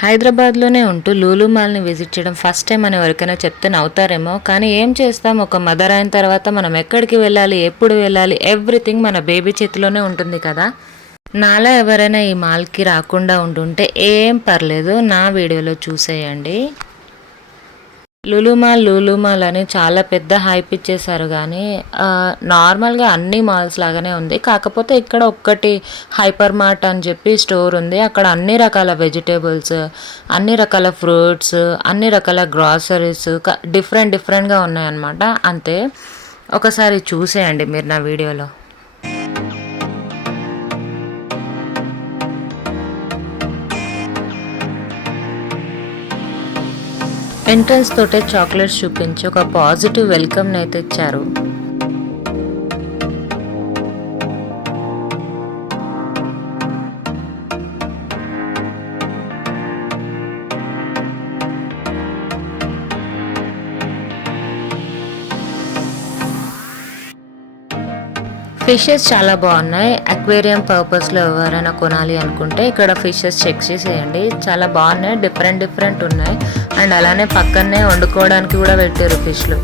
హైదరాబాద్లోనే ఉంటూ లూలు మాల్ని విజిట్ చేయడం ఫస్ట్ టైం అని ఎవరికైనా చెప్తే నవ్వుతారేమో, కానీ ఏం చేస్తాం, ఒక మదర్ అయిన తర్వాత మనం ఎక్కడికి వెళ్ళాలి, ఎప్పుడు వెళ్ళాలి, ఎవ్రీథింగ్ మన బేబీ చేతిలోనే ఉంటుంది కదా. నాలా ఎవరైనా ఈ మాల్కి రాకుండా ఉంటుంటే ఏం పర్లేదు, నా వీడియోలో చూసేయండి. లులు మాల్ అని చాలా పెద్ద హైప్ ఇచ్చేసారు, కానీ నార్మల్గా అన్ని మాల్స్ లాగానే ఉంది. కాకపోతే ఇక్కడ ఒక్కటి హైపర్ మార్ట్ అని చెప్పి స్టోర్ ఉంది. అక్కడ అన్ని రకాల వెజిటేబుల్స్, అన్ని రకాల ఫ్రూట్స్, అన్ని రకాల గ్రాసరీస్ డిఫరెంట్గా ఉన్నాయన్నమాట. అంతే, ఒకసారి చూసేయండి మీరు నా వీడియోలో. ఎంట్రన్స్ తోటే చాక్లెట్స్ చూపించి ఒక పాజిటివ్ వెల్కమ్ని అయితే ఇచ్చారు. ఫిషెస్ చాలా బాగున్నాయి. అక్వేరియం పర్పస్లో ఎవరైనా కొనాలి అనుకుంటే ఇక్కడ ఫిషెస్ చెక్ చేసేయండి, చాలా బాగున్నాయి, డిఫరెంట్ ఉన్నాయి. అండ్ అలానే పక్కనే వండుకోవడానికి కూడా పెట్టారు ఫిష్లు.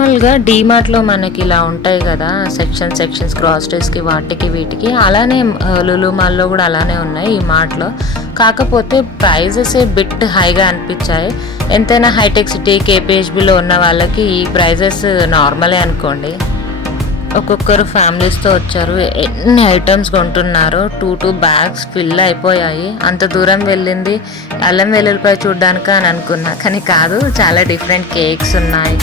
నార్మల్గా డీమార్ట్లో మనకి ఇలా ఉంటాయి కదా సెక్షన్స్ గ్రాసరీస్కి వాటికి వీటికి, అలానే లులు మాల్లో కూడా అలానే ఉన్నాయి ఈ మార్ట్లో. కాకపోతే ప్రైజెస్ బిట్ హైగా అనిపించాయి. ఎంతైనా హైటెక్ సిటీ కేపీహెచ్బిలో ఉన్న వాళ్ళకి ఈ ప్రైజెస్ నార్మలే అనుకోండి. ఒక్కొక్కరు ఫ్యామిలీస్తో వచ్చారు, ఎన్ని ఐటమ్స్ కొంటున్నారు. 2 బ్యాగ్స్ ఫిల్ అయిపోయాయి. అంత దూరం వెళ్ళింది అల్లం వెల్లుల్లిపాయ చూడ్డానిక అని అనుకున్నా, కానీ కాదు, చాలా డిఫరెంట్ కేక్స్ ఉన్నాయి.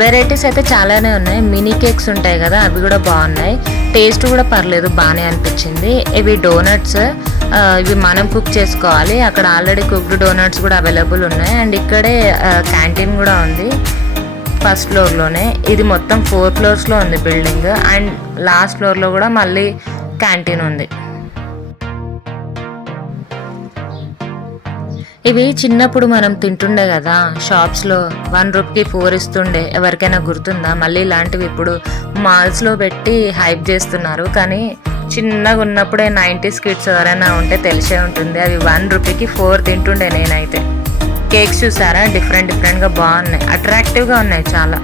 వెరైటీస్ అయితే చాలానే ఉన్నాయి. మినీ కేక్స్ ఉంటాయి కదా, అవి కూడా బాగున్నాయి. టేస్ట్ కూడా పర్లేదు, బాగానే అనిపించింది. ఇవి డోనట్స్, ఇవి మనం కుక్ చేసుకోవాలి. అక్కడ ఆల్రెడీ కుక్డ్ డోనట్స్ కూడా అవైలబుల్ ఉన్నాయి. అండ్ ఇక్కడే క్యాంటీన్ కూడా ఉంది ఫస్ట్ ఫ్లోర్లోనే. ఇది మొత్తం 4 ఫ్లోర్స్లో ఉంది బిల్డింగ్. అండ్ లాస్ట్ ఫ్లోర్లో కూడా మళ్ళీ క్యాంటీన్ ఉంది. ఇవి చిన్నప్పుడు మనం తింటుండే కదా షాప్స్లో, 1 రూపీకి 4 ఇస్తుండే, ఎవరికైనా గుర్తుందా? మళ్ళీ ఇలాంటివి ఇప్పుడు మాల్స్లో పెట్టి హైప్ చేస్తున్నారు. కానీ చిన్నగా ఉన్నప్పుడే 90s కిడ్స్ ఎవరైనా ఉంటే తెలిసే ఉంటుంది. అవి 1 రూపీకి 4 తింటుండే నేనైతే. కేక్స్ చూసారా, డిఫరెంట్గా బాగున్నాయి, అట్రాక్టివ్గా ఉన్నాయి చాలా.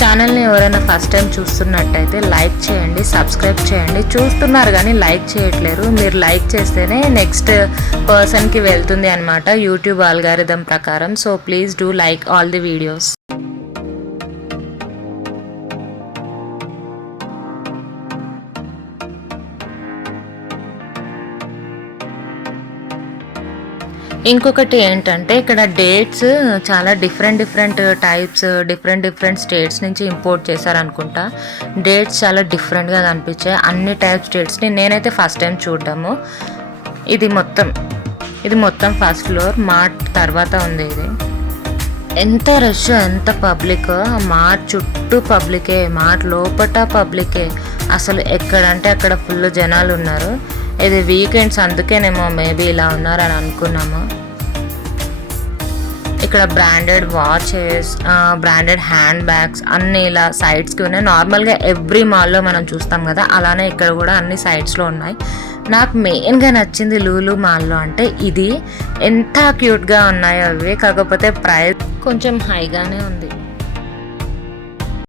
ఛానల్ని ఎవరైనా ఫస్ట్ టైం చూస్తున్నట్టయితే లైక్ చేయండి, సబ్స్క్రైబ్ చేయండి. చూస్తున్నారు కానీ లైక్ చేయట్లేరు. మీరు లైక్ చేస్తేనే నెక్స్ట్ పర్సన్కి వెళ్తుంది అనమాట యూట్యూబ్ ఆల్గారిథం ప్రకారం. So please do like all the videos. ఇంకొకటి ఏంటంటే ఇక్కడ డేట్స్ చాలా డిఫరెంట్ టైప్స్, డిఫరెంట్ స్టేట్స్ నుంచి ఇంపోర్ట్ చేశారనుకుంటా. డేట్స్ చాలా డిఫరెంట్గా కనిపించాయి, అన్ని టైప్స్ డేట్స్ని. నేనైతే ఫస్ట్ టైం చూడడము. ఇది మొత్తం ఫస్ట్ ఫ్లోర్, మార్ట్ తర్వాత ఉంది ఇది. ఎంత రష్, ఎంత పబ్లిక్. మార్ట్ చుట్టూ పబ్లికే, మార్ట్ లోపట పబ్లికే. అసలు ఎక్కడంటే అక్కడ ఫుల్ జనాలు ఉన్నారు. ఇది వీకెండ్స్, అందుకేనేమో మేబీ ఇలా ఉన్నారని అనుకున్నాము. ఇక్కడ branded watches, branded hand bags అన్నీ ఇలా సైడ్స్కి ఉన్నాయి. నార్మల్గా ఎవ్రీ మాల్లో మనం చూస్తాం కదా, అలానే ఇక్కడ కూడా అన్ని సైడ్స్లో ఉన్నాయి. నాకు మెయిన్గా నచ్చింది లూలు మాల్లో అంటే ఇది. ఎంత క్యూట్గా ఉన్నాయో అవి, కాకపోతే ప్రైస్ కొంచెం హైగానే ఉంది.